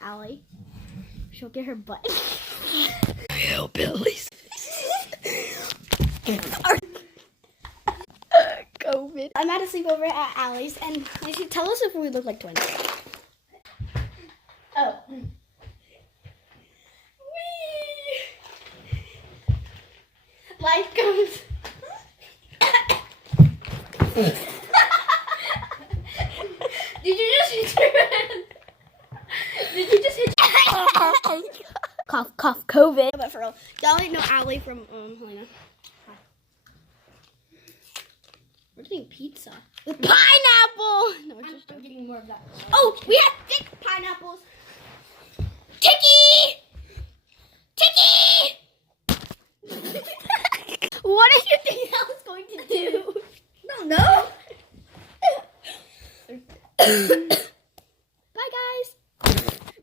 Allie. She'll get her butt. Hillbillies. COVID. I'm at a sleepover at Allie's, and they should tell us if we look like twins. Oh. Whee! Life goes. Did you just hit your head? Did you just hit your Cough, cough, COVID. But for real, y'all ain't know Allie from Helena. Hi. We're getting pizza with pineapple. No, it's just I'm getting more of that. Oh, we have thick pineapples. Tiki! Tiki! What did you think that was going to do? I don't know.